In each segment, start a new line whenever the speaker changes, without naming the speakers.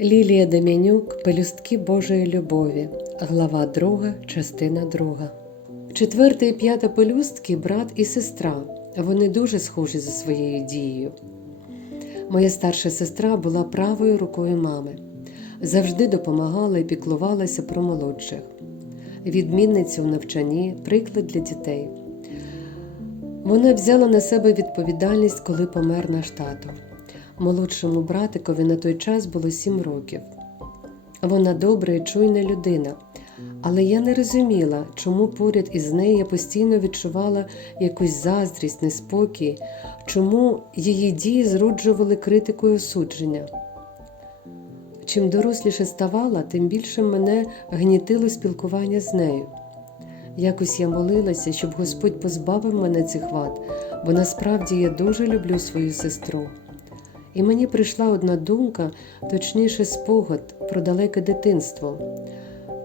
Лілія Дем'янюк Пелюстки Божої любові, глава 2, частина 2. Четверта і п'ята пелюстки брат і сестра. Вони дуже схожі за своєю дією. Моя старша сестра була правою рукою мами, завжди допомагала і піклувалася про молодших. Відмінниця у навчанні, приклад для дітей. Вона взяла на себе відповідальність, коли помер наш тато. Молодшому братикові на той час було сім років. Вона добра і чуйна людина, але я не розуміла, чому поряд із нею я постійно відчувала якусь заздрість, неспокій, чому її дії зроджували критику і осудження. Чим доросліше ставала, тим більше мене гнітило спілкування з нею. Якось я молилася, щоб Господь позбавив мене цих вад, бо насправді я дуже люблю свою сестру. І мені прийшла одна думка, точніше спогад про далеке дитинство,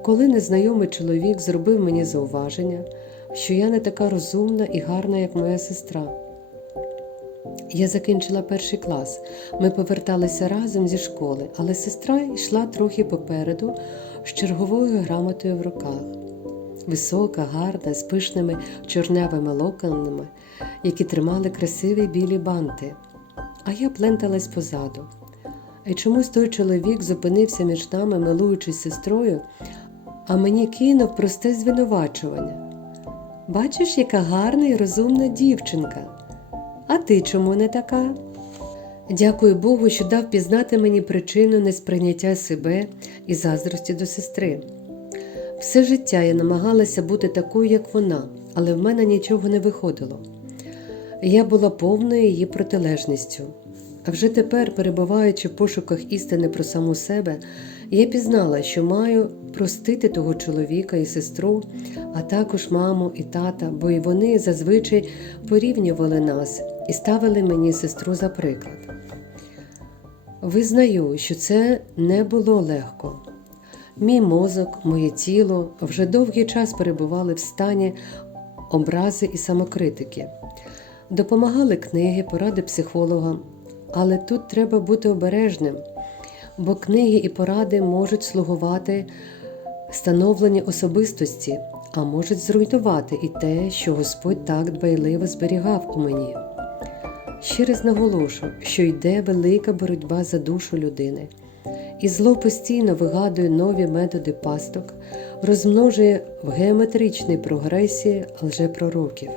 коли незнайомий чоловік зробив мені зауваження, що я не така розумна і гарна, як моя сестра. Я закінчила перший клас. Ми поверталися разом зі школи, але сестра йшла трохи попереду з черговою грамотою в руках. Висока, гарна, з пишними чорнявими локонами, які тримали красиві білі банти. А я пленталась позаду. І чомусь той чоловік зупинився між нами, милуючись сестрою, а мені кинув просте звинувачування. Бачиш, яка гарна і розумна дівчинка. А ти чому не така? Дякую Богу, що дав пізнати мені причину несприйняття себе і заздрості до сестри. Все життя я намагалася бути такою, як вона, але в мене нічого не виходило. Я була повною її протилежністю. А вже тепер, перебуваючи в пошуках істини про саму себе, я пізнала, що маю простити того чоловіка і сестру, а також маму і тата, бо і вони зазвичай порівнювали нас і ставили мені сестру за приклад. Визнаю, що це не було легко. Мій мозок, моє тіло вже довгий час перебували в стані образи і самокритики. Допомагали книги, поради психолога, але тут треба бути обережним, бо книги і поради можуть слугувати становленню особистості, а можуть зруйнувати і те, що Господь так дбайливо зберігав у мені. Ще раз наголошу, що йде велика боротьба за душу людини, і зло постійно вигадує нові методи пасток, розмножує в геометричній прогресії лжепророків.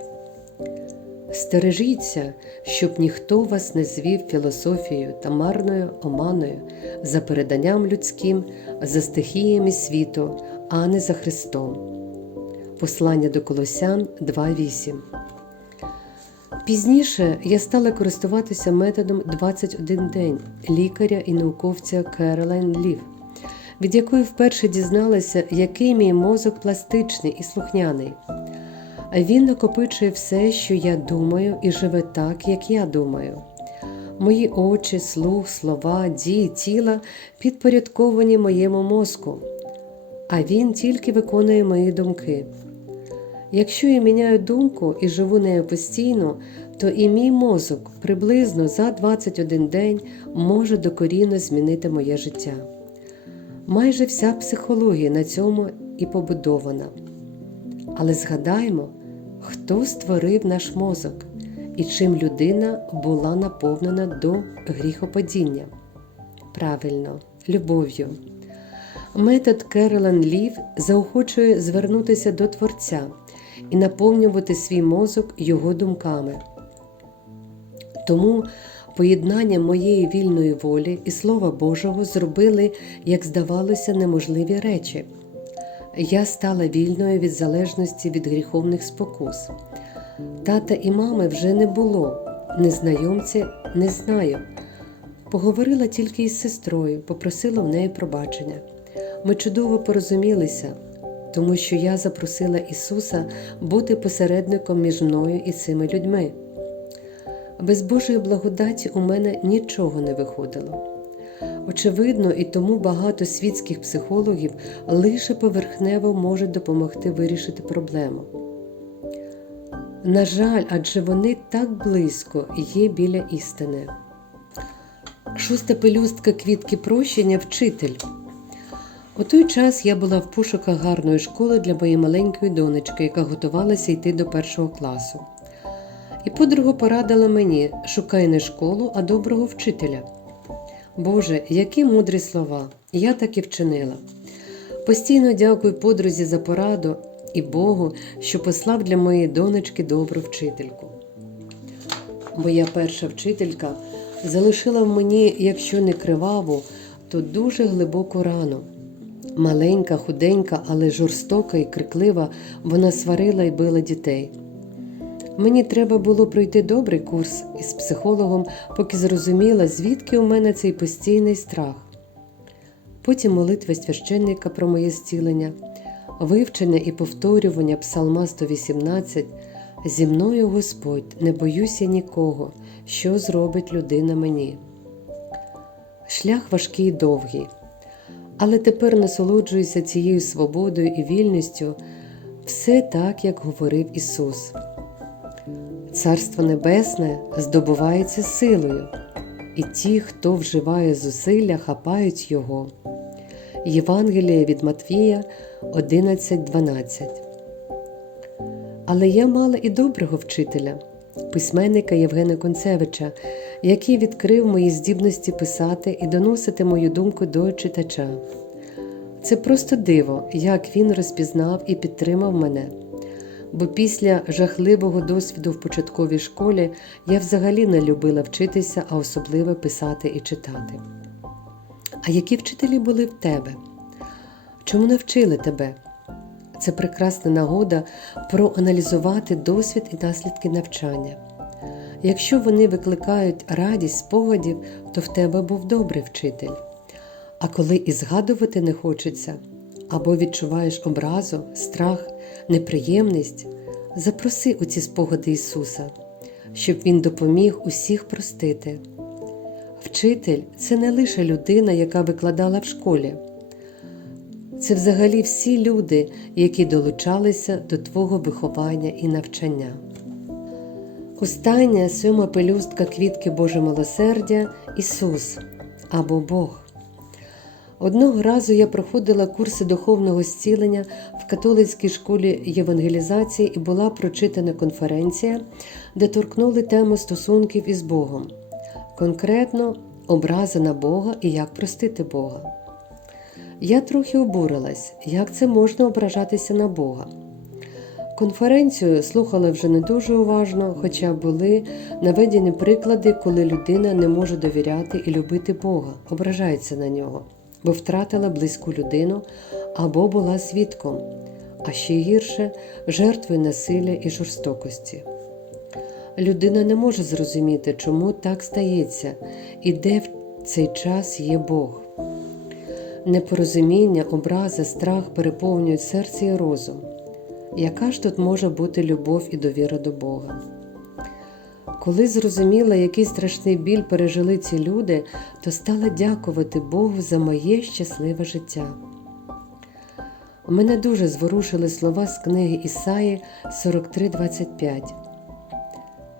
Стережіться, щоб ніхто вас не звів філософією та марною оманою за переданням людським, за стихіями світу, а не за Христом. Послання до Колосян 2.8 Пізніше я стала користуватися методом 21 день лікаря і науковця Керолайн Лів, від якої вперше дізналася, який мій мозок пластичний і слухняний. Він накопичує все, що я думаю, і живе так, як я думаю. Мої очі, слух, слова, дії тіла підпорядковані моєму мозку, а він тільки виконує мої думки. Якщо я міняю думку і живу нею постійно, то і мій мозок приблизно за 21 день може докорінно змінити моє життя. Майже вся психологія на цьому і побудована. Але згадаймо, хто створив наш мозок і чим людина була наповнена до гріхопадіння. Правильно, любов'ю. Метод Керолан Лів заохочує звернутися до Творця і наповнювати свій мозок його думками. Тому поєднання моєї вільної волі і Слова Божого зробили, як здавалося, неможливі речі. Я стала вільною від залежності від гріховних спокус. Тата і мами вже не було, незнайомця не знаю. Поговорила тільки із сестрою, попросила в неї пробачення. Ми чудово порозумілися, тому що я запросила Ісуса бути посередником між мною і цими людьми. Без Божої благодаті у мене нічого не виходило. Очевидно, і тому багато світських психологів лише поверхнево можуть допомогти вирішити проблему. На жаль, адже вони так близько є біля істини. Шоста пелюстка квітки прощення вчитель. У той час я була в пошуках гарної школи для моєї маленької донечки, яка готувалася йти до першого класу. І подруга порадила мені шукай не школу, а доброго вчителя. Боже, які мудрі слова! Я так і вчинила. Постійно дякую подрузі за пораду і Богу, що послав для моєї донечки добру вчительку. Моя перша вчителька залишила в мені, якщо не криваву, то дуже глибоку рану. Маленька, худенька, але жорстока і криклива, вона сварила і била дітей. Мені треба було пройти добрий курс із психологом, поки зрозуміла, звідки у мене цей постійний страх. Потім молитва священника про моє зцілення, вивчення і повторювання Псалма 118 Зі мною Господь, не боюся нікого, що зробить людина мені. Шлях важкий і довгий, але тепер насолоджуюся цією свободою і вільністю, все так, як говорив Ісус. Царство Небесне здобувається силою, і ті, хто вживає зусилля, хапають Його. Євангеліє від Матвія 11.12 Але я мала і доброго вчителя, письменника Євгена Концевича, який відкрив мої здібності писати і доносити мою думку до читача. Це просто диво, як він розпізнав і підтримав мене. Бо після жахливого досвіду в початковій школі я взагалі не любила вчитися, а особливо писати і читати. А які вчителі були в тебе? Чому навчили тебе? Це прекрасна нагода проаналізувати досвід і наслідки навчання. Якщо вони викликають радість спогадів, то в тебе був добрий вчитель. А коли і згадувати не хочеться, або відчуваєш образу, страх, неприємність, запроси у ці спогади Ісуса, щоб Він допоміг усіх простити. Вчитель це не лише людина, яка викладала в школі. Це взагалі всі люди, які долучалися до твого виховання і навчання. Остання сьома пелюстка квітки Боже милосердя Ісус або Бог. Одного разу я проходила курси духовного зцілення в католицькій школі євангелізації і була прочитана конференція, де торкнули тему стосунків із Богом, конкретно образи на Бога і як простити Бога. Я трохи обурилась, як це можна ображатися на Бога. Конференцію слухали вже не дуже уважно, хоча були наведені приклади, коли людина не може довіряти і любити Бога, ображається на нього, бо втратила близьку людину або була свідком, а ще гірше жертвою насилля і жорстокості. Людина не може зрозуміти, чому так стається і де в цей час є Бог. Непорозуміння, образи, страх переповнюють серце і розум. Яка ж тут може бути любов і довіра до Бога? Коли зрозуміла, який страшний біль пережили ці люди, то стала дякувати Богу за моє щасливе життя. Мене дуже зворушили слова з книги Ісаї 43:25.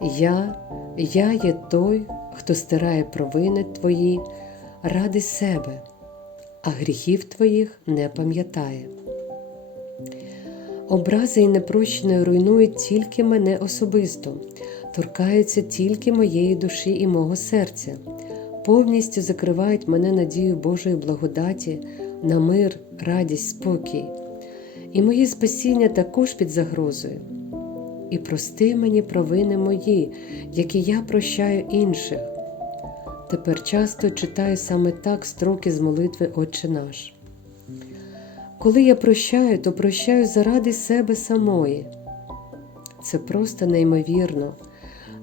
Я, я є той, хто стирає провини твої ради себе, а гріхів твоїх не пам'ятає. Образи і непрощення руйнують тільки мене особисто, торкаються тільки моєї душі і мого серця, повністю закривають мене надію Божої благодаті на мир, радість, спокій. І моє спасіння також під загрозою. І прости мені провини мої, які я прощаю інших. Тепер часто читаю саме так строки з молитви Отче наш. Коли я прощаю, то прощаю заради себе самої. Це просто неймовірно.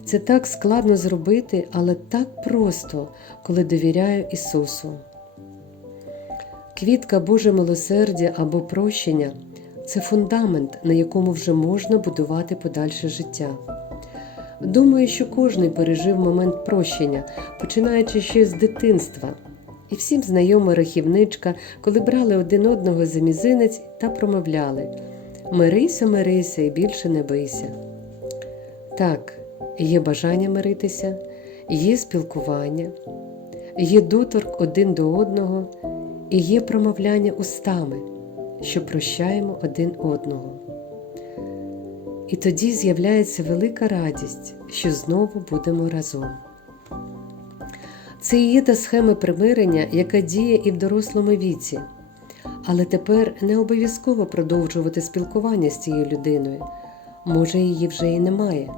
Це так складно зробити, але так просто, коли довіряю Ісусу. Квітка Боже милосердя або прощення це фундамент, на якому вже можна будувати подальше життя. Думаю, що кожен пережив момент прощення, починаючи ще з дитинства. І всім знайома рахівничка, коли брали один одного за мізинець та промовляли Мирися, мирися і більше не бийся. Так, є бажання миритися, є спілкування, є доторк один до одного і є промовляння устами, що прощаємо один одного. І тоді з'являється велика радість, що знову будемо разом. Це і є та схема примирення, яка діє і в дорослому віці. Але тепер не обов'язково продовжувати спілкування з цією людиною. Може, її вже і немає.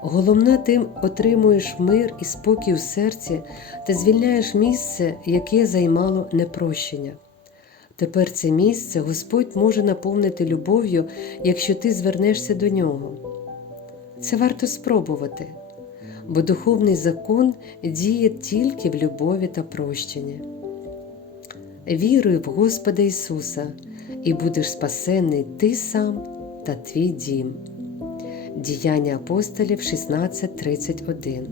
Головне, тим отримуєш мир і спокій у серці та звільняєш місце, яке займало непрощення. Тепер це місце Господь може наповнити любов'ю, якщо ти звернешся до нього. Це варто спробувати, бо духовний закон діє тільки в любові та прощенні. Віруй в Господа Ісуса, і будеш спасенний ти сам та твій дім. Діяння апостолів 16.31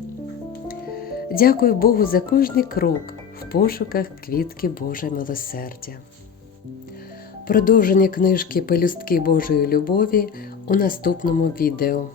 Дякую Богу за кожний крок в пошуках квітки Боже милосердя. Продовження книжки Пелюстки Божої любові у наступному відео.